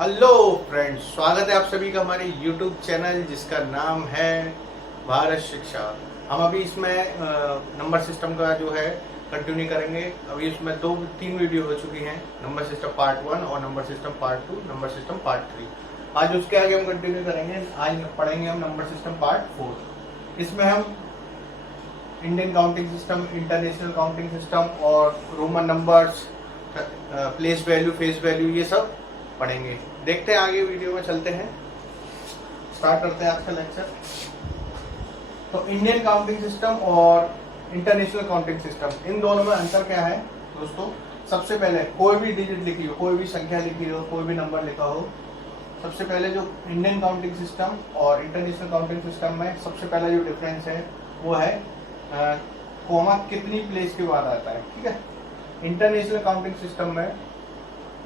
Hello friends, स्वागत है आप सभी का हमारे YouTube चैनल जिसका नाम है भारत शिक्षा। हम अभी इसमें नंबर सिस्टम का जो है कंटिन्यू करेंगे। अभी इसमें 2-3 वीडियो हो चुकी हैं, नंबर सिस्टम पार्ट 1 और number system part 2, number system part 3। आज उसके आगे हम कंटिन्यू करेंगे। आज पढ़ेंगे हम नंबर सिस्टम पार्ट 4। इसमें हम Indian counting system, international counting system और Roman numbers, place value, face value, ये सब पढ़ेंगे। देखते हैं आगे, वीडियो में चलते हैं, स्टार्ट करते हैं आज का लेक्चर। तो इंडियन काउंटिंग सिस्टम और इंटरनेशनल काउंटिंग सिस्टम, इन दोनों में अंतर क्या है दोस्तों? सबसे पहले कोई भी डिजिट लिखी हो, कोई भी संख्या लिखी हो, कोई भी नंबर लिखा हो, सबसे पहले जो इंडियन काउंटिंग सिस्टम और इंटरनेशनल काउंटिंग सिस्टम में सबसे पहला जो डिफरेंस है वो है कोमा कितनी प्लेस के बाद आता है। ठीक है, इंटरनेशनल काउंटिंग सिस्टम में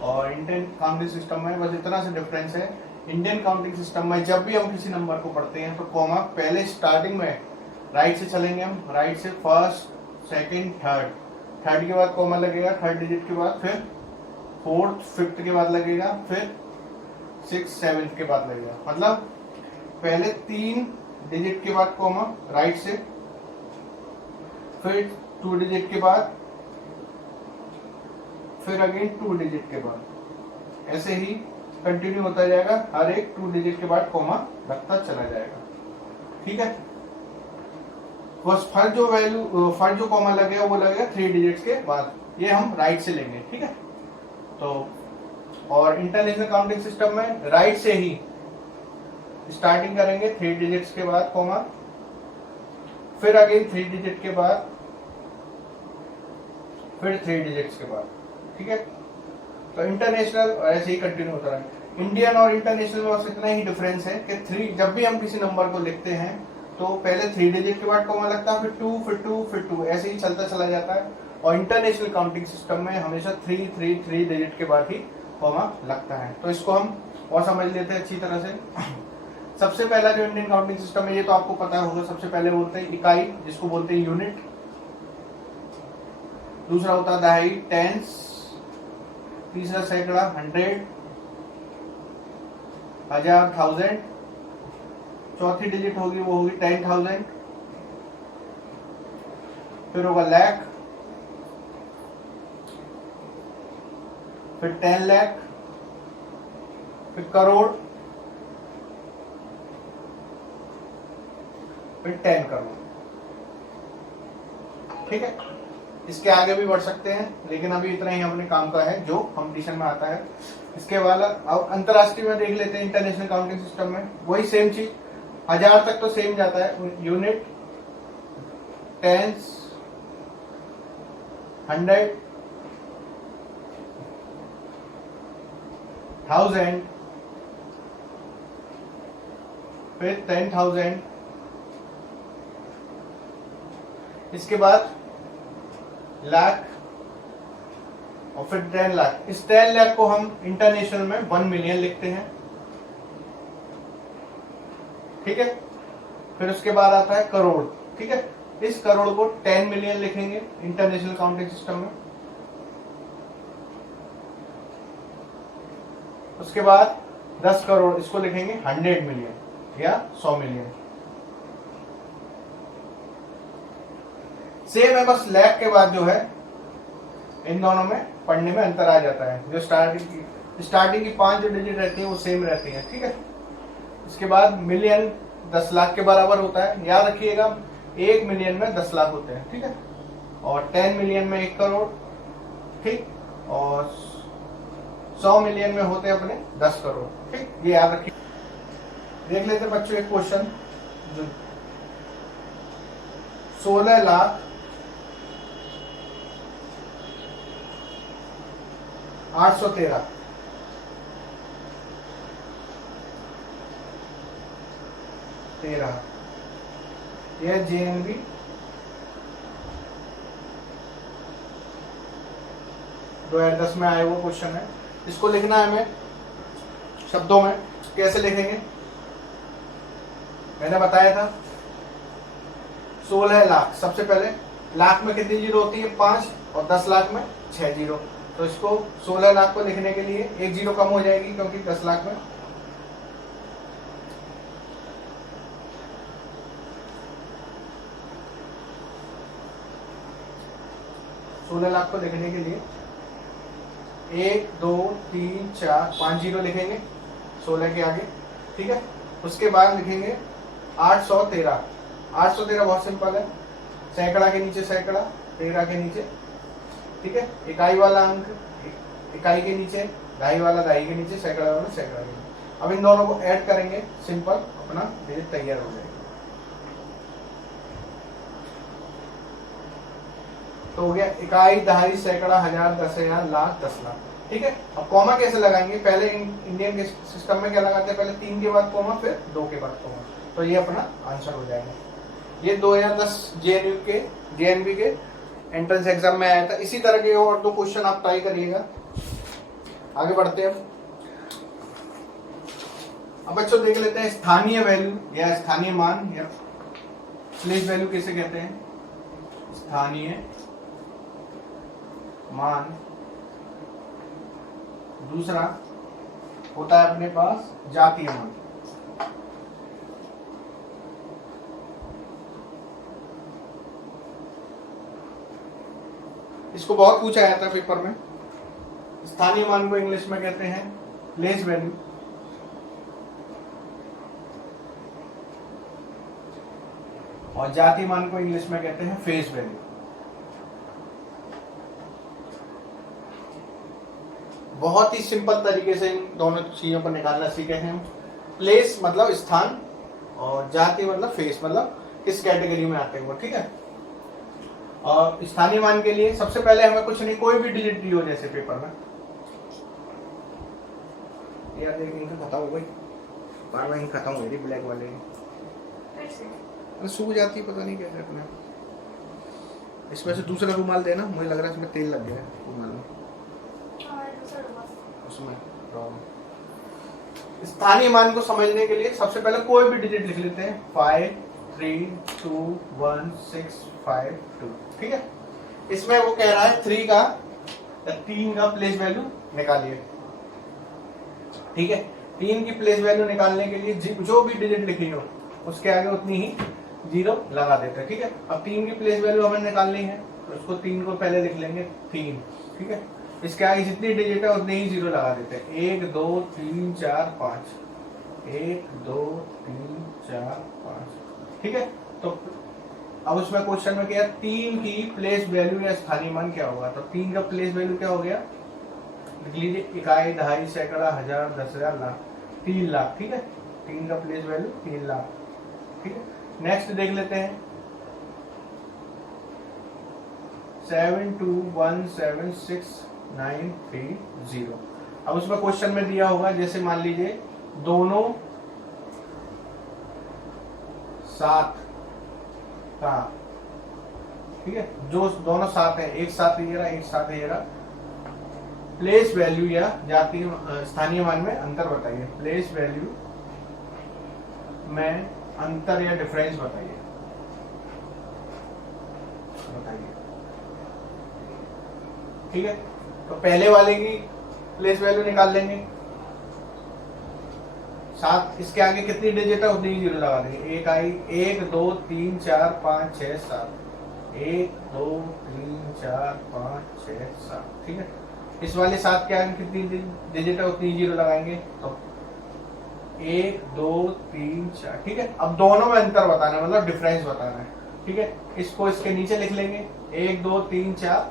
और इंडियन काउंटिंग सिस्टम में बस इतना सा डिफरेंस है। इंडियन काउंटिंग सिस्टम में जब भी हम किसी नंबर को पढ़ते हैं तो कॉमा पहले स्टार्टिंग में राइट से चलेंगे, हम राइट से फर्स्ट, सेकंड, थर्ड के बाद कॉमा लगेगा, थर्ड डिजिट के बाद, फिर फोर्थ, फिफ्थ के बाद लगेगा, फिर सिक्स, सेवेंथ के बाद लगेगा। मतलब पहले 3 डिजिट के बाद कॉमा राइट से, फिर 2 डिजिट के बाद, फिर अगेन 2 डिजिट के बाद, ऐसे ही कंटिन्यू होता जाएगा। हर एक 2 डिजिट के बाद कॉमा लगता चला जाएगा। ठीक है, बस फर्स्ट जो कॉमा लगेगा वो लगेगा 3 डिजिट्स के बाद। ये हम राइट से लेंगे। ठीक है, तो और इंटरनेशनल काउंटिंग सिस्टम में राइट से ही स्टार्टिंग करेंगे 3 डिजिट्स के बाद कॉमा, फिर अगेन 3 डिजिट के बाद, फिर 3 डिजिट्स के बाद। ठीक है, तो इंटरनेशनल ऐसे ही कंटिन्यू होता है। इंडियन और इंटरनेशनल में बस इतना ही डिफरेंस है कि 3 जब भी हम किसी नंबर को लिखते हैं तो पहले 3 डिजिट के बाद कॉमा लगता है, फिर 2, फिर 2, फिर 2, ऐसे ही चलता चला जाता है। और इंटरनेशनल काउंटिंग सिस्टम में हमेशा 3 डिजिट के बाद ही कॉमा लगता है। तो इसको हम और समझ लेते हैं अच्छी तरह से। सबसे पहला जो इंडियन काउंटिंग सिस्टम है, ये तो आपको पता होगा, सबसे पहले बोलते हैं इकाई, जिसको बोलते हैं यूनिट। दूसरा होता है दहाई, टेंस। तीसरा सैकड़ा, 100, 1000, 1000। चौथी डिजिट होगी वो होगी 10,000। फिर होगा लाख, फिर 10 लाख, फिर करोड़, फिर 10 करोड़। ठीक है, इसके आगे भी बढ़ सकते हैं, लेकिन अभी इतना ही हमने काम का है जो कंपटीशन में आता है। इसके बाद अब अंतरराष्ट्रीय में देख लेते हैं। इंटरनेशनल काउंटिंग सिस्टम में वही सेम चीज, 1000 तक तो सेम जाता है। यूनिट, टेंस, 100, 1000, फिर 10,000। इसके बाद लाख और फिर 10 लाख। इस 10 लाख को हम इंटरनेशनल में 1 मिलियन लिखते हैं। ठीक है, फिर उसके बाद आता है करोड़। ठीक है, इस करोड़ को 10 मिलियन लिखेंगे इंटरनेशनल काउंटिंग सिस्टम में। उसके बाद 10 करोड़, इसको लिखेंगे 100 मिलियन या 100 मिलियन। सेम है, बस लाख के बाद जो है इन दोनों में पढ़ने में अंतर आ जाता है। जो स्टार्टिंग की 5 जो डिजिट रहती है वो सेम रहती है। ठीक है, इसके बाद मिलियन 10 लाख के बराबर होता है, याद रखिएगा। 1 मिलियन में 10 लाख होते हैं। ठीक है, और 10 मिलियन में 1 करोड़। ठीक, और 100 मिलियन में होते हैं अपने 10 करोड़। ठीक, ये याद रखिए। देख लेते हैं बच्चों एक क्वेश्चन। 16 लाख 813 यह JNB दो 2010 में आया हुआ क्वेश्चन है। इसको लिखना है हमें शब्दों में। कैसे लिखेंगे मैंने बताया था। 16 लाख, सबसे पहले लाख में कितनी जीरो होती है? 5, और 10 लाख में 6 जीरो। तो इसको 16 लाख को लिखने के लिए एक जीरो कम हो जाएगी क्योंकि 10 लाख में 16 लाख को लिखने के लिए 1 2 3 4 5 जीरो लिखेंगे 16 के आगे, ठीक है। उसके बाद लिखेंगे 813। 813 बहुत सिंपल है, सैकड़ा के नीचे सैकड़ा, 13 के नीचे, ठीक है। इकाई वाला अंक इकाई के नीचे, दहाई वाला दहाई के नीचे, सैकड़ा वाला सैकड़ा के नीचे। अब इन दोनों को ऐड करेंगे, सिंपल अपना डिजिट तैयार हो जाएगा। तो हो गया इकाई, दहाई, सैकड़ा, हजार, 10,000, लाख, 10 लाख, ठीक है। अब कॉमा कैसे लगाएंगे? पहले इंडियन के सिस्टम में क्या लगाते हैं? पहले 3 के बाद कॉमा, फिर 2 के बाद कॉमा। तो ये अपना आंसर हो जाएगा। ये 2010 जेएनवी के एंट्रेंस एग्जाम में आया था। इसी तरह के और 2 क्वेश्चन आप ट्राई करिएगा। आगे बढ़ते हैं। अब बच्चों देख लेते हैं स्थानीय वैल्यू या स्थानीय मान या प्लेस वैल्यू किसे कहते हैं। स्थानीय मान, दूसरा होता है अपने पास जातीय मान। इसको बहुत पूछा जाता है पेपर में। स्थानीय मान को इंग्लिश में कहते हैं प्लेस वैल्यू, और जातीय मान को इंग्लिश में कहते हैं फेस वैल्यू। बहुत ही सिंपल तरीके से इन दोनों चीजों को निकालना सीखे हैं। प्लेस मतलब स्थान, और जाति मतलब फेस, मतलब किस कैटेगरी में आते हैं वो, ठीक है। और स्थानीय मान के लिए सबसे पहले हमें कुछ नहीं, कोई भी डिजिट दी हो जैसे पेपर में, यार देखिए खत्म हो गई, बार बार खत्म हो गई ब्लैक वाले, सूख जाती है पता नहीं कैसे अपने। इसमें से दूसरा रुमाल देना, मुझे लग रहा है इसमें तेल लग गया है रुमाल में, उसमें। स्थानीय मान को समझने के लिए सबसे पहले कोई भी डिजिट लिख लेते हैं, 5 3 2 1 6 5 2, ठीक है। इसमें वो कह रहा है 3 का प्लेस वैल्यू निकालिए, ठीक है। 3 की प्लेस वैल्यू निकालने के लिए जो भी डिजिट लिखी हो उसके आगे उतनी ही जीरो लगा देते हैं, ठीक है। अब 3 की प्लेस वैल्यू हमें निकालनी है तो उसको 3 को पहले लिख लेंगे 3, ठीक है। इसके आगे जितनी डिजिट है उतने ही जीरो लगा देते हैं, 1 2 3 4 5, 1 2 3 4 5, ठीक है। तो अब उसमें क्वेश्चन में क्या है, 3 की प्लेस वैल्यू या स्थानीय मान क्या होगा। तो 3 का प्लेस वैल्यू क्या हो गया, लिख लीजिए, इकाई, दहाई, सैकड़ा, हजार, 10,000, लाख, 3 लाख, ठीक है। 3 का प्लेस वैल्यू 3 लाख, ठीक है। नेक्स्ट देख लेते हैं 721769330। अब उसमें क्वेश्चन में दिया होगा, जैसे मान लीजिए दोनों 7 का, ठीक है, जो दोनों 7 है, एक साथ ये रहा, एक साथ ये रहा, प्लेस वैल्यू या जातीय स्थानीय मान में अंतर बताइए। प्लेस वैल्यू में अंतर या डिफरेंस बताइए। ठीक है, तो पहले वाले की प्लेस वैल्यू निकाल लेंगे, 7, इसके आगे कितनी डिजिट है उतनी जीरो लगा देंगे। 1 2 3 4 5 6 7, 1 2 3 4 5 6 7, ठीक है। इस वाले 7 के आगे कितनी डिजिट है उतनी जीरो लगाएंगे, तो 1 2 3 4, ठीक है। अब दोनों में अंतर बताना है, मतलब डिफरेंस बताना है, ठीक है। इसको इसके नीचे लिख लेंगे, 1 2 3 4,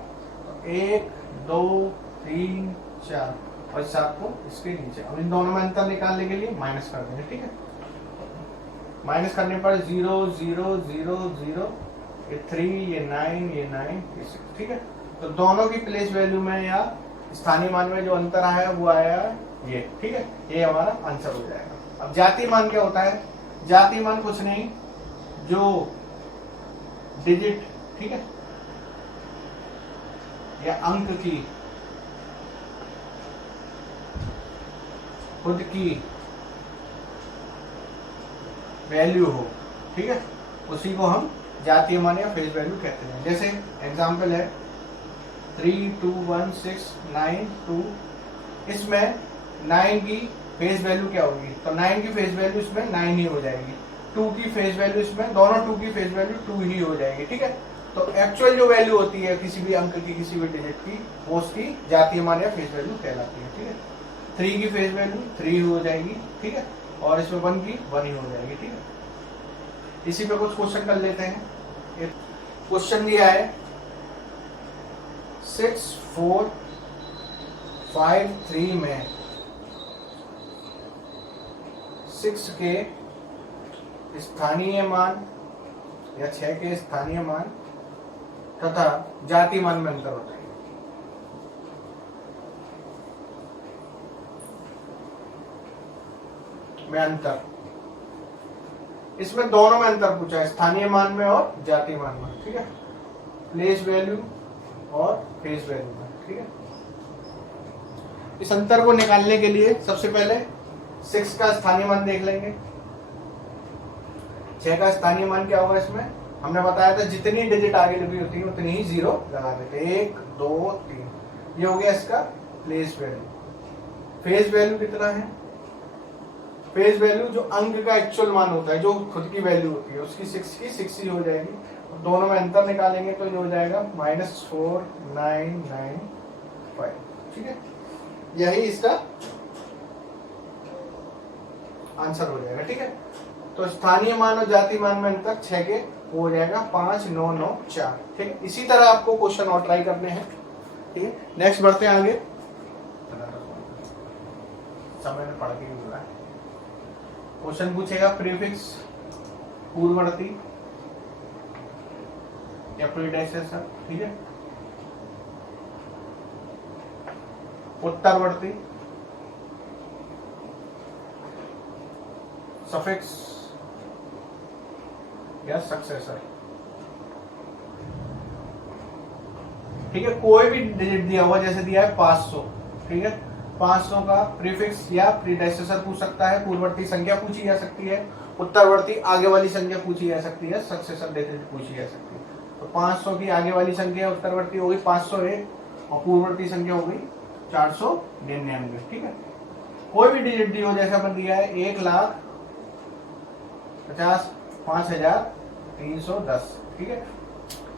1 2 3 4, और 7 को इसके नीचे। अब इन दोनों में अंतर निकालने के लिए माइनस कर देंगे, ठीक है। माइनस करने पर 0 0 0 0, ये 3, ये 9, ये 9, ये 6, ठीक है। तो दोनों की प्लेस वैल्यू में या स्थानीय मान में जो अंतर आया है वो आया ये, ठीक है। ये हमारा आंसर हो जाएगा। अब जातीय मान क्या होता है, जातीय मान कुछ नहीं, जो डिजिट, ठीक है, या अंक की खुद की वैल्यू हो, ठीक है, उसी को हम जातीय मान या फेस वैल्यू कहते हैं। जैसे एग्जांपल है 32169 इसमें 9 की फेज वैल्यू क्या होगी, तो 9 की फेज वैल्यू इसमें 9 ही हो जाएगी। 2 की फेज वैल्यू इसमें, दोनों 2 की फेज वैल्यू 2 ही हो जाएगी, ठीक है। तो एक्चुअल जो वैल्यू होती है किसी भी अंक की, किसी भी डिजिट की, वो उसकी जातीय मान या फेज वैल्यू कहलाती है, ठीक है। 3 की फेज वैल्यू 3 हो जाएगी, ठीक है, और इसमें 1 की 1 ही हो जाएगी, ठीक है। इसी पे कुछ क्वेश्चन कर लेते हैं। क्वेश्चन दिया है 6453 में 6 के स्थानीय मान या 6 के स्थानीय मान तथा जाति मान में अंतर बताइए। में अंतर, इसमें दोनों में अंतर पूछा है, स्थानीय मान में और जाति मान में, ठीक है। प्लेस वैल्यू और फेस वैल्यू में, ठीक है। इस अंतर को निकालने के लिए सबसे पहले 6 का स्थानीय मान देख लेंगे। 6 का स्थानीय मान क्या होगा, इसमें हमने बताया था जितनी डिजिट आगे लगी होती है उतनी ही जीरो लगा देते, 1 2 3। ये हो गया इसका प्लेस वैल्यू। फेज वैल्यू कितना है, फेज वैल्यू जो अंक का एक्चुअल मान होता है, जो खुद की वैल्यू होती है, उसकी 6 की 6 ही हो जाएगी। दोनों में अंतर निकालेंगे तो ये हो जाएगा -4995, ठीक है। यही इसका आंसर हो जाएगा, ठीक है। तो स्थानीय मान और जाति मान में अंतर 6 के हो जाएगा 5994, ठीक है। इसी तरह आपको क्वेश्चन और ट्राई करने हैं, ठीक है। नेक्स्ट बढ़ते हैं आगे, समय में पढ़ के ही बोला है। क्वेश्चन पूछेगा प्रीफिक्स पूर्ववर्ती या प्रीडेसेसर, ठीक है। उत्तरवर्ती, सफिक्स या सक्सेसर, ठीक है। कोई भी डिजिट दिया हुआ, जैसे दिया है 500, ठीक है, 500 का प्रीफिक्स या प्रीडेसेसर पूछ सकता है, पूर्ववर्ती संख्या पूछी जा सकती है, उत्तरवर्ती आगे वाली संख्या पूछी जा सकती है, सक्सेसर डिजिट पूछी जा सकती है। तो 500 की आगे वाली संख्या उत्तरवर्ती हो गई 501 और पूर्ववर्ती संख्या हो गई 499, ठीक है। कोई भी डिजिट दी हो, जैसा अपन दिया है 1,50,05,310, ठीक है।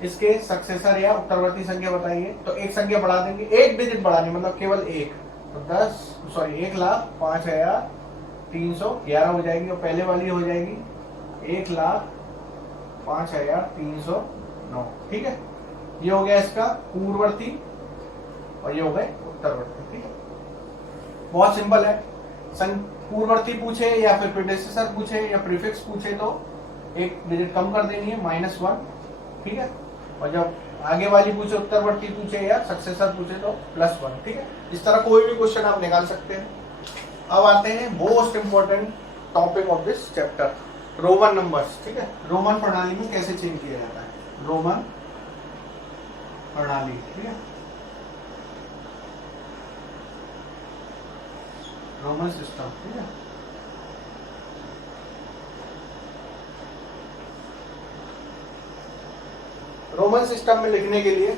इसके सक्सेसर या उत्तरवर्ती संख्या बताइए, तो एक संख्या बढ़ा देंगे, एक डिजिट बढ़ानी, मतलब केवल एक, तो 1,05,311 हो जाएगी, और पहले वाली हो जाएगी 1,05,309, ठीक है। ये हो गया इसका पूर्ववर्ती और ये हो गए उत्तरवर्ती, ठीक है। बहुत सिंपल है। पूर्ववर्ती पूछे या फिर प्रीडेसेसर पूछे या प्रीफिक्स पूछे तो एक डिजिट कम कर देनी है, -1, ठीक है। और जब आगे वाली पूछे, उत्तरवर्ती पूछे या सक्सेसर पूछे तो +1, ठीक है। इस तरह कोई भी क्वेश्चन आप निकाल सकते हैं। अब आते हैं most important topic of this chapter, Roman numbers, ठीक है। रोमन प्रणाली में कैसे चेंज किया जाता है, रोमन प्रणाली, ठीक है। रोमन सिस्टम, ठीक है। रोमन सिस्टम में लिखने के लिए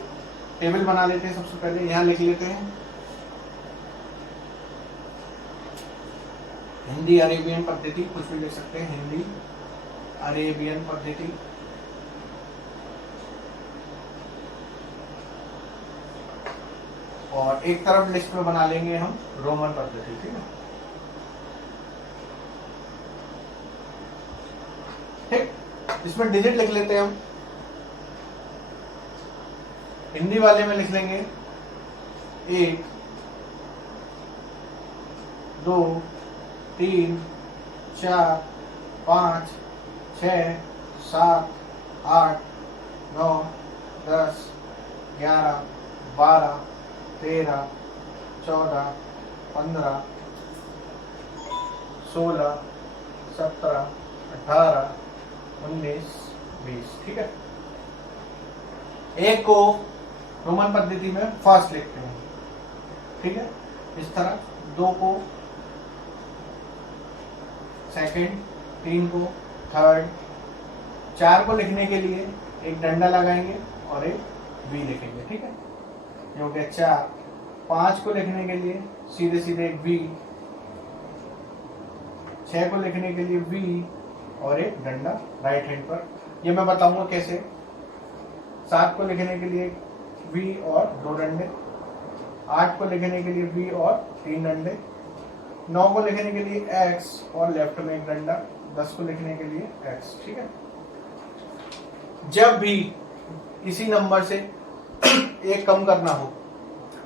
टेबल बना लेते हैं। सबसे पहले यहां लिख लेते हैं हिंदी अरेबियन पद्धति, कुछ भी लिख सकते हैं, हिंदी अरेबियन पद्धति, और एक तरफ लिस्ट में बना लेंगे हम रोमन पद्धति, ठीक है। ठीक, इसमें डिजिट लिख लेते हैं हम। हिंदी वाले में लिख लेंगे 1 2 3 4 5 6 7 8 9 10 11 12 13 14 15 16 17 18 19 20, ठीक है। एक को रोमन पद्धति में फर्स्ट लिखते हैं, ठीक है, इस तरह। 2 को सेकंड, 3 को थर्ड, 4 को लिखने के लिए एक डंडा लगाएंगे और एक वी लिखेंगे, ठीक है। ये हो गया 4। 5 को लिखने के लिए सीधे सीधे एक V, 6 को लिखने के लिए V और एक डंडा राइट हैंड पर। ये मैं बताऊंगा कैसे। 7 को लिखने के लिए V और 2 डंडे, 8 को लिखने के लिए V और 3 डंडे, 9 को लिखने के लिए X और लेफ्ट में एक डंडा, 10 को लिखने के लिए X। ठीक है, जब भी किसी नंबर से एक कम करना हो,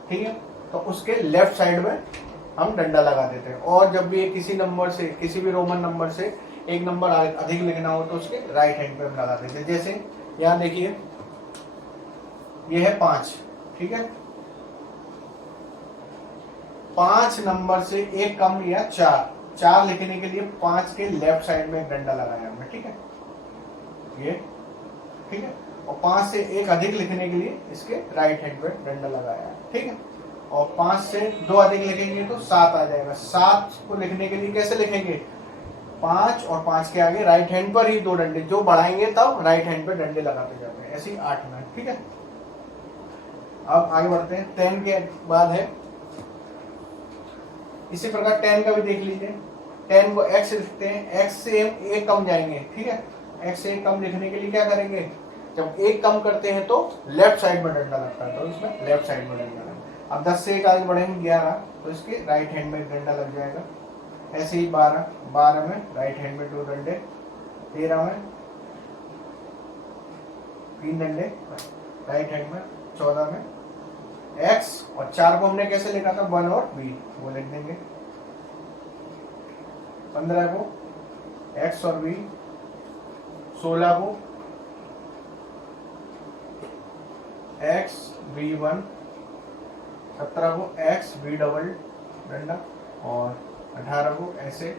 ठीक है, तो उसके लेफ्ट साइड में हम डंडा लगा देते हैं। और जब भी किसी नंबर से, किसी भी रोमन नंबर से एक नंबर अधिक लिखना हो तो उसके राइट हैंड पे हम लगा देते हैं। जैसे यहाँ देखिए, ये है 5, ठीक है, 5 नंबर से एक कम लिया 4, 4 लिखने के लिए 5 के लेफ्ट साइड में एक डंडा लगाया हमने। ठीक है, ये ठीक है, और 5 से एक अधिक लिखने के लिए इसके राइट हैंड पे डंडा लगाया है। ठीक है, और 5 से 2 अधिक लिखेंगे तो 7 आ जाएगा। 7 को लिखने के लिए कैसे लिखेंगे, 5 और 5 के आगे राइट हैंड पर ही 2 डंडे, जो बढ़ाएंगे तब राइट हैंड पे डंडे लगाते जाते हैं। ऐसे ही 8 में। ठीक है, अब आगे बढ़ते हैं। 10 के बाद है इसी प्रकार 10 का भी देख लीजिए। 10 को x लिखते हैं, x से हम एक कम जाएंगे। ठीक है, x से एक कम लिखने के लिए क्या करेंगे, जब एक कम करते हैं तो लेफ्ट साइड में डंडा लगता है, तो इसमें लेफ्ट साइड में डंडा लगेगा। अब 10 से एक आगे बढ़ेंगे 11, तो इसके राइट हैंड में डंडा लग जाएगा। ऐसे ही 12, 12 में राइट हैंड में 2 डंडे, 13 में 3 डंडे राइट हैंड में, 14 में x, और 4 को हमने कैसे लिखा था, 1 और b, वो लिख देंगे। 15 को x और b, 16 को x b1, 17 को x b डबल डंडा, और 18 को ऐसे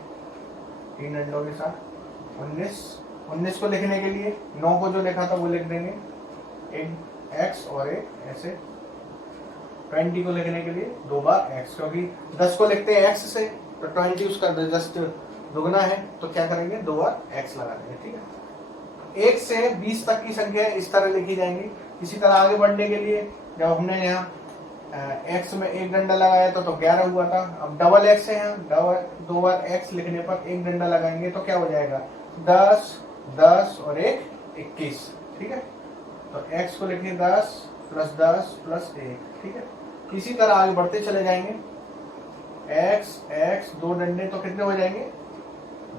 3 डंडों के साथ। 19 को लिखने के लिए 9 को जो लिखा था वो लिख देंगे, एक x और एक ऐसे। 20 को लिखने के लिए 2 बार x, क्योंकि 10 को लिखते हैं x से, तो 20 उसका जस्ट दुगना है, तो क्या करेंगे, 2 बार x लगा देंगे। ठीक है, 1 से 20 तक की संख्या इस तरह लिखी जाएंगी। इसी तरह आगे बढ़ने के लिए जब हमने यहाँ x में एक डंडा लगाया तो 11 हुआ था। अब डबल x है, यहाँ 2 बार x लिखने पर एक डंडा लगाएंगे तो क्या हो जाएगा, 10, 10 और एक 21। ठीक है, तो x को लिखिए 10 + 10 + 1। ठीक है, इसी तरह आगे बढ़ते चले जाएंगे। x 2 डंडे तो कितने हो जाएंगे,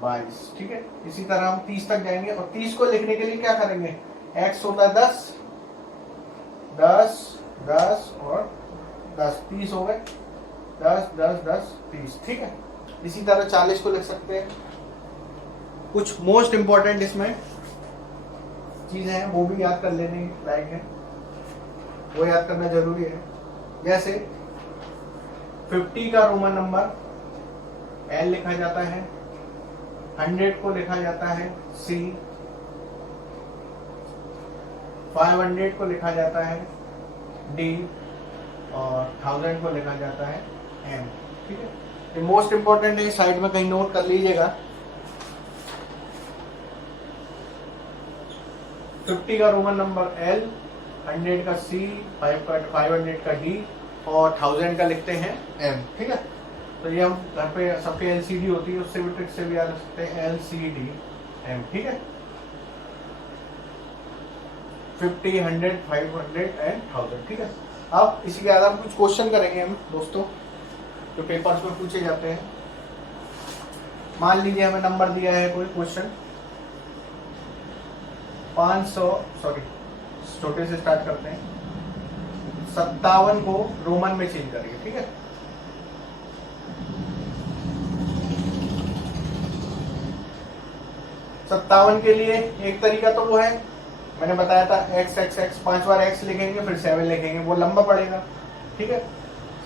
22। ठीक है, इसी तरह हम 30 तक जाएंगे, और 30 को लिखने के लिए क्या करेंगे, x होता है 10, 10, 10 और 10, 30 हो गए, 10, 10, 10, 30। ठीक है, इसी तरह 40 को लिख सकते हैं। कुछ मोस्ट इंपॉर्टेंट इसमें चीजें हैं, वो भी याद कर लेने लायक है, वो याद करना जरूरी है। जैसे 50 का रोमन नंबर L लिखा जाता है, 100 को लिखा जाता है C, 500 को लिखा जाता है D, और 1000 को लिखा जाता है M। ठीक है, ये मोस्ट इंपॉर्टेंट है, साइड में कहीं नोट कर लीजिएगा। 50 का रोमन नंबर L, 100 का C, 500 का D, और 1000 का लिखते हैं M। ठीक है, तो ये हम घर पे सबके LCD होती है, उससे भी ट्रिक से भी याद रख सकते हैं, LCD M। ठीक है, 50, 100, 500 एंड 1000। ठीक है, अब इसी के आधार कुछ क्वेश्चन करेंगे हम दोस्तों, जो पेपर्स में पूछे जाते हैं। मान लीजिए हमें नंबर दिया है कोई क्वेश्चन 500, सॉरी छोटे से स्टार्ट करते हैं, 57 को रोमन में चेंज करेंगे। ठीक है, सत्तावन के लिए एक तरीका तो वो है, मैंने बताया था x x x, 5 बार x लिखेंगे फिर 7 लिखेंगे, वो लंबा पड़ेगा। ठीक है,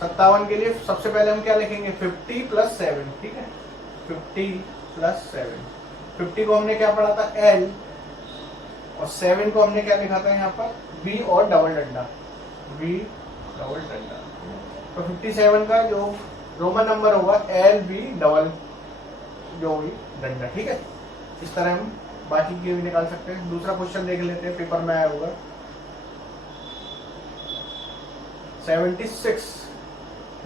57 के लिए सबसे पहले हम क्या लिखेंगे, 50 + 7। ठीक है, 50 + 7। 50 को हमने क्या पढ़ा था, L, और 7 को हमने क्या लिखा था यहाँ पर, B और डबल डंडा, B डबल डंडा। तो 57 का जो रोमन नंबर होगा L B डबल जो भी डंडा। ठीक है, इस तरह हम बाकी के भी निकाल सकते हैं। दूसरा क्वेश्चन देख लेते हैं, पेपर में आया होगा। 76,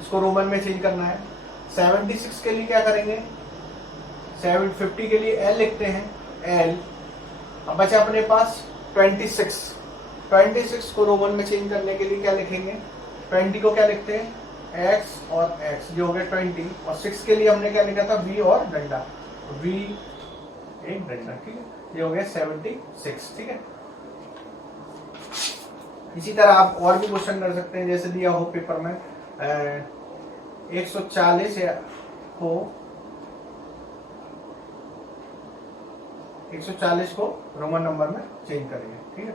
इसको रोमन में चेंज करना है। 76 के लिए क्या करेंगे, 750 के लिए L लिखते हैं, L। अब बचा अपने पास 26, 26 को रोमन में चेंज करने के लिए क्या लिखेंगे, 20 को क्या लिखते हैं, x और x, जो हो गया 20, और 6 के लिए हमने क्या लिखा था, v और डंडा, v एक डंडा, ठीक है, ये हो गया 76, ठीक है। इसी तरह आप और भी क्वेश्चन कर सकते हैं, जैसे दिया हो पेपर में 140 को 140 को रोमन नंबर में चेंज करेंगे, ठीक है।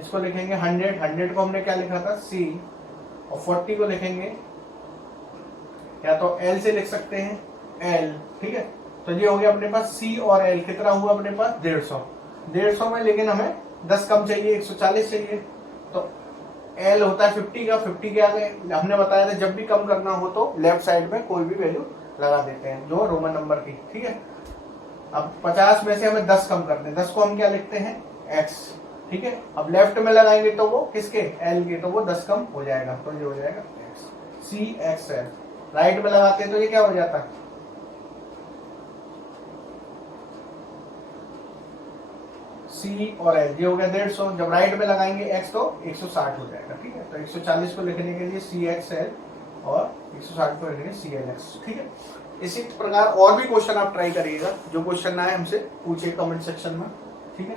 इसको लिखेंगे 100, 100 को हमने क्या लिखा था, C, और 40 को लिखेंगे या तो L से लिख सकते हैं, L, ठीक है। तो ये हो गया अपने पास C और L, कितना हुआ अपने पास 150, 150 में, लेकिन हमें 10 कम चाहिए, 140 चाहिए, तो L होता है 50 का, 50 के आगे हमने बताया था जब भी कम करना हो तो लेफ्ट साइड में कोई भी वैल्यू लगा देते हैं जो रोमन नंबर की, ठीक है। अब 50 में से हमें 10 कम करते हैं, 10 को हम क्या लिखते हैं, x, ठीक है। अब लेफ्ट में लगाएंगे तो वो किसके, L के, तो वो 10 कम हो जाएगा, तो ये हो जाएगा x, C x L। Right में लगाते हैं तो ये क्या हो जाता है, C और L, ये हो गया 150। जब राइट में लगाएंगे x तो 160 हो जाएगा, ठीक है। तो 140 को लिखने के लिए C x L और 160 को लिखेंगे C L x, ठीक है। इसी प्रकार और भी क्वेश्चन आप ट्राई करिएगा, जो क्वेश्चन ना है हमसे पूछिए कमेंट सेक्शन में, ठीक है।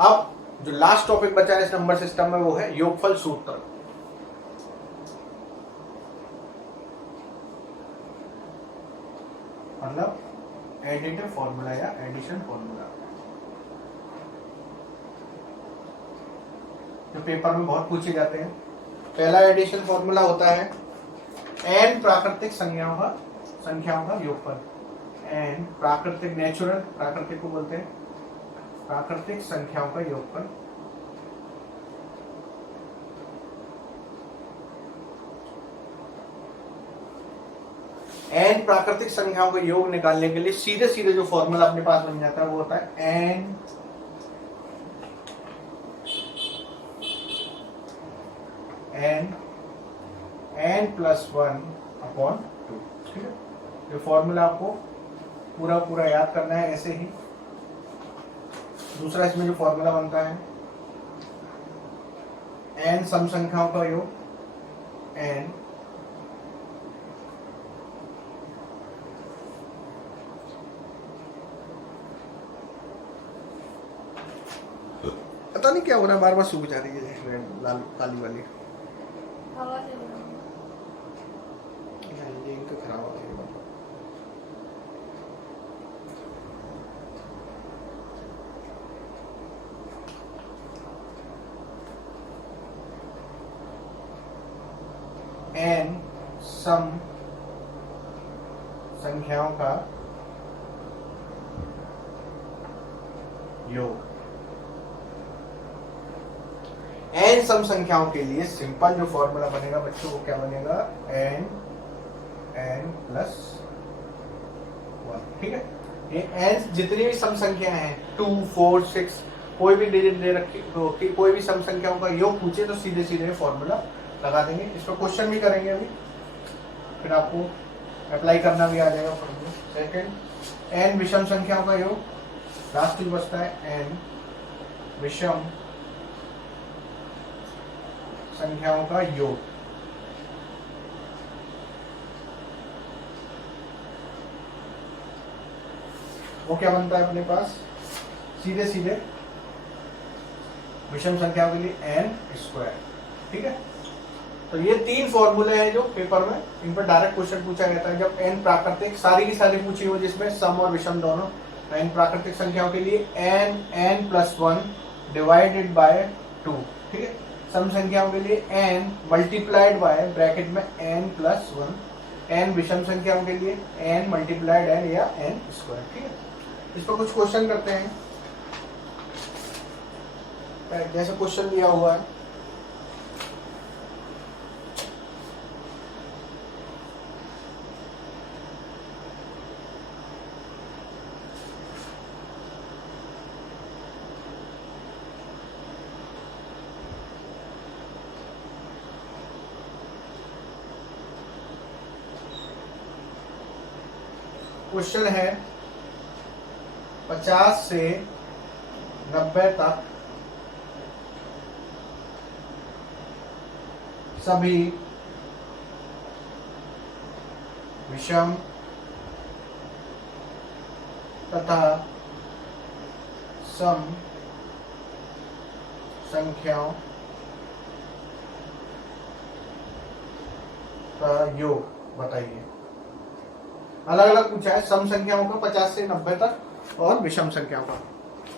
अब जो लास्ट टॉपिक बचा है इस नंबर सिस्टम में वो है योगफल सूत्र। मतलब एडिटिव फॉर्मूला या एडिशन फॉर्मूला, जो पेपर में बहुत पूछे जाते हैं। पहला एडिशन फॉर्मूला होता है n प्राकृतिक संख्याओं का योगफल, n प्राकृतिक, नेचुरल, प्राकृतिक को बोलते हैं प्राकृतिक संख्याओं का योगफल, n प्राकृतिक संख्याओं का योग निकालने के लिए सीधे सीधे जो फॉर्मूला अपने पास बन जाता है वो होता है n प्लस 1/2, ठीक है। ये फॉर्मूला आपको पूरा याद करना है ऐसे ही। दूसरा इसमें जो फॉर्मूला बनता है n सम संख्याओं का योग, n पता नहीं क्या हो रहा है, बार बार सूख जा रही है लाल काली वाली, ये इनका खराब हो गया। n सम संख्याओं का योग, n सम संख्याओं के लिए सिंपल जो फॉर्मूला बनेगा बच्चों वो क्या बनेगा, n प्लस 1, ठीक है। ये n जितनी भी सम संख्या हैं 2, 4, 6, कोई भी डिजिट दे रखी तो कोई भी सम संख्याओं का योग पूछे तो सीधे सीधे फॉर्मूला लगा देंगे। इसको क्वेश्चन भी करेंगे अभी, फिर आपको अप्लाई करना भी आ जाएगा फॉर्मूला। सेकंड, n विषम संख्याओं का योग, लास्ट चीज बचता है n विषम संख्याओं का योग, वो क्या बनता है अपने पास, सीधे सीधे विषम संख्याओं के लिए n स्क्वायर, ठीक है। तो ये 3 फॉर्मूले हैं जो पेपर में इन पर डायरेक्ट क्वेश्चन पूछा जाता है। जब n प्राकृतिक सारी की सारी पूछी हो जिसमें सम और विषम दोनों, तो n प्राकृतिक संख्याओं के लिए n प्लस 1 डिवाइडेड बाय 2, ठीक है। सम संख्याओं के लिए n मल्टीप्लाइड बाय ब्रैकेट में n प्लस 1, n विषम संख्याओं के लिए n मल्टीप्लाइड n या n स्क्वायर, ठीक है। इस पर कुछ क्वेश्चन करते हैं, जैसे क्वेश्चन दिया हुआ है क्वेश्चन है 50 से 90 तक सभी विषम तथा सम संख्याओं का योग बताइए। अलग अलग पूछा है, सम संख्याओं का 50 से 90 तक और विषम संख्याओं का।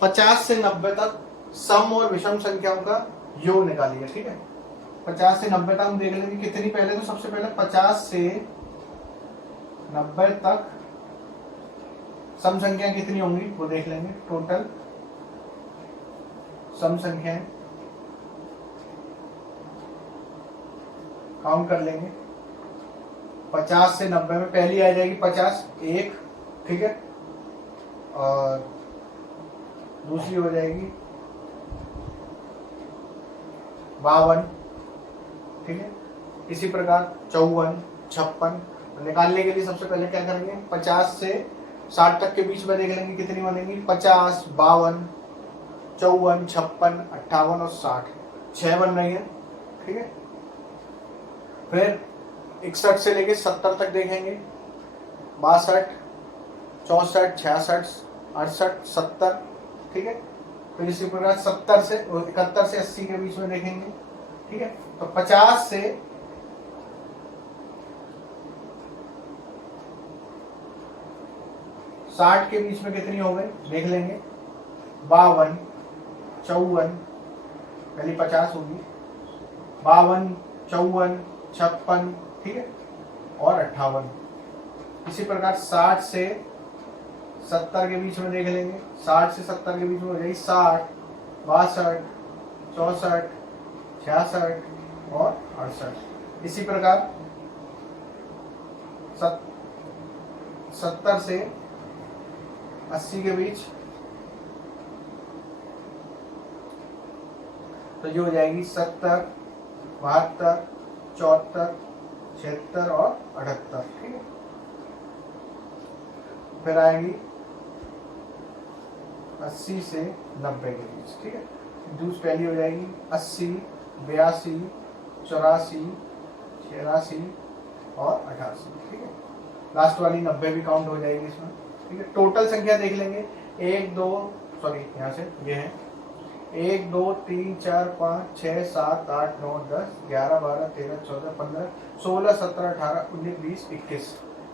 50 से 90 तक सम और विषम संख्याओं का योग निकालिए। ठीक है, 50 से 90 तक हम देख लेंगे कितनी। पहले तो सबसे पहले 50 से 90 तक सम संख्या कितनी होंगी वो देख लेंगे। टोटल सम संख्याएं काउंट कर लेंगे। 50 से 90 में पहली आ जाएगी 50, एक, ठीक है, और दूसरी हो जाएगी 52, ठीक है। इसी प्रकार 54, 56। निकालने के लिए सबसे पहले क्या करेंगे, 50 से 60 तक के बीच में देख लेंगे कितनी बनेगी। 50, 52, 54, 56, 58 और 60, 6 बन रही है, ठीक है। फिर 61 से लेके 70 तक देखेंगे, 62, 64, 66, 68, 70, ठीक है। फिर इसी प्रकार 71 से 80 के बीच में देखेंगे, ठीक है। तो 50 से 60 के बीच में कितनी हो गई देख लेंगे। 52, 54, पहली 50 होगी, 52, 54, 56, ठीक है, और 58। इसी प्रकार 60 से 70 के बीच में देख लेंगे। 60 से 70 के बीच में हो जाएगी 60, 62, 64, 66 और 68। इसी प्रकार 70 से 80 के बीच तो ये हो जाएगी 70, 72, 74, 76 और 78, ठीक है। फिर आएगी 80 से 90 के बीच, ठीक है। दूसरी पहली हो जाएगी 80, 82, 84, 86 और 88, ठीक है। लास्ट वाली 90 भी काउंट हो जाएगी इसमें, ठीक है। टोटल संख्या देख लेंगे, 1 2 सॉरी यहाँ से ये है 1 2 3 4 5 6 7 8 9 10 11 12 13 14 15 16 17 18 19 20 21।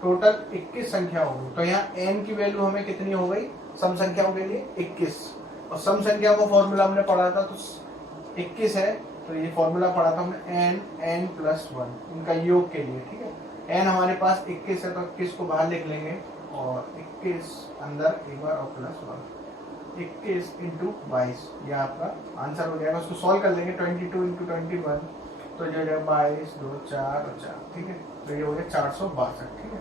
टोटल 21 संख्या होगी। तो यहाँ n की वैल्यू हमें कितनी हो गई सम संख्याओं के लिए 21। और सम संख्या का फॉर्मूला हमने पढ़ा था तो 21 है, तो ये फॉर्मूला पढ़ा था हमने n प्लस 1 इनका योग के लिए, ठीक है। n हमारे पास 21 है तो 21 को बाहर लिख लेंगे और 21 अंदर एक बार और प्लस 1, 21 इंटू 22, ये आपका आंसर हो जाएगा। उसको सॉल्व कर लेंगे 22 इंटू 21 तो जो है 22 2 4 और 4, ठीक है। तो ये हो गया 462, ठीक है।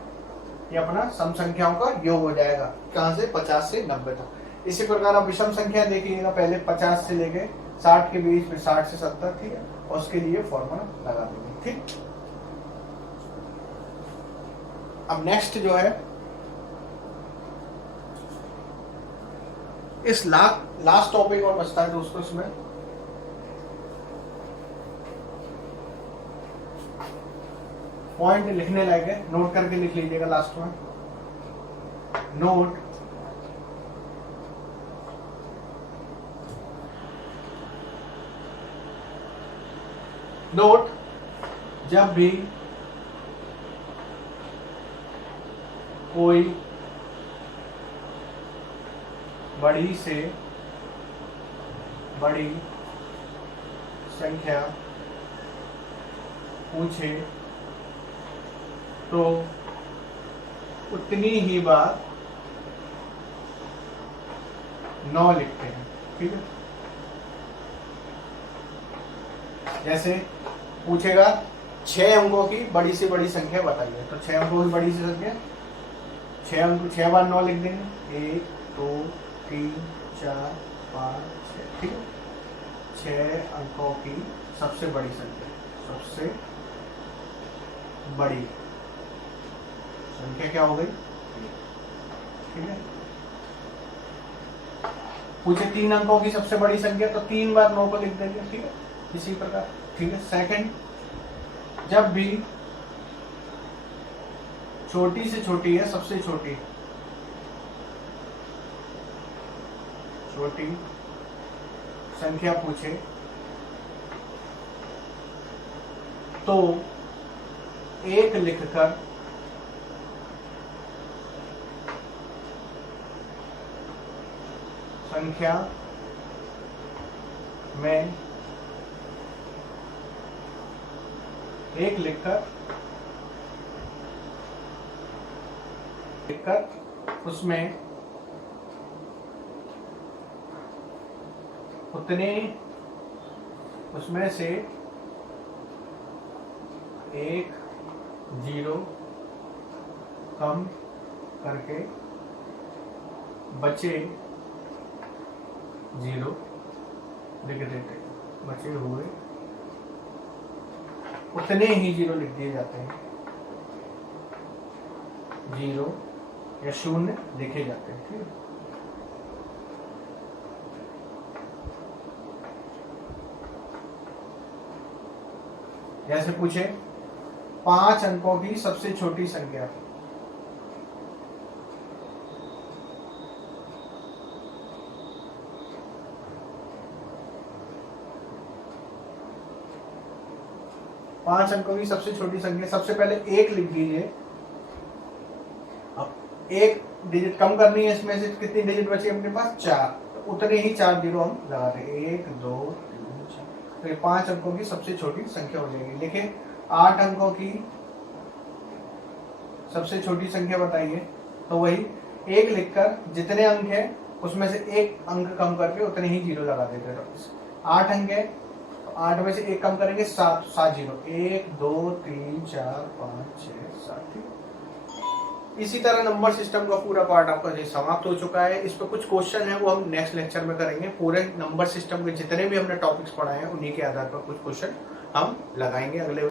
ये अपना सम संख्याओं का योग हो जाएगा कहाँ से 50 से 90 तक। इसी प्रकार आप विषम संख्या देखिएगा, पहले 50 से लेके 60 के बीच में 60 से 70, ठीक है, और उसके लिए फॉर्मूला लगा देंगे, ठीक। अब नेक्स्ट जो है इस लास्ट टॉपिक और बचता है दोस्तों, इसमें पॉइंट लिखने लायक है, नोट करके लिख लीजिएगा लास्ट में। नोट जब भी कोई बड़ी से बड़ी संख्या पूछे तो उतनी ही बार 9 लिखते हैं, ठीक है। जैसे पूछेगा 6 अंकों की बड़ी से बड़ी संख्या बताइए, तो 6 अंकों की बड़ी सी संख्या 6 बार 9 लिख देंगे, 1 2 3 4 5 6, ठीक है। 6 अंकों की सबसे बड़ी संख्या, सबसे बड़ी संख्या क्या हो गई, ठीक है। पूछे 3 अंकों की सबसे बड़ी संख्या, तो 3 बार 9 को लिख देंगे, ठीक है, इसी प्रकार, ठीक है। सेकंड, जब भी छोटी से छोटी है, सबसे छोटी संख्या पूछे तो 1 लिखकर संख्या में 1 लिखकर उसमें उसमें से 1 0 कम करके बचे 0 लिख देते हैं। बचे हुए उतने ही 0 लिख दिए जाते हैं, 0 या 0 लिखे जाते हैं, ठीक है। जैसे पूछे 5 अंकों की सबसे छोटी संख्या, पांच अंकों की सबसे छोटी संख्या, सबसे पहले 1 लिख दीजिए। अब 1 डिजिट कम करनी है, इसमें से कितनी डिजिट बची अपने पास? 4, तो उतने ही 4 0 हम लगा देंगे, 1 2 3 4, तो ये 5 अंकों की सबसे छोटी संख्या हो जाएगी। देखिए 8 अंकों की सबसे छोटी संख्या बताइए, तो वही 1 लिखकर जितने अंक है उसमें से 1 अंक कम करके उतने ही 0 लगा देते हैं। 8 अंक है, 8 में से 1 कम करेंगे, 7 0, 1 2 3 4 5 6 7। इसी तरह नंबर सिस्टम का पूरा पार्ट आपका जो समाप्त हो चुका है। इस पर कुछ क्वेश्चन है वो हम नेक्स्ट लेक्चर में करेंगे। पूरे नंबर सिस्टम के जितने भी हमने टॉपिक्स पढ़ाए हैं उन्हीं के आधार पर कुछ क्वेश्चन हम लगाएंगे अगले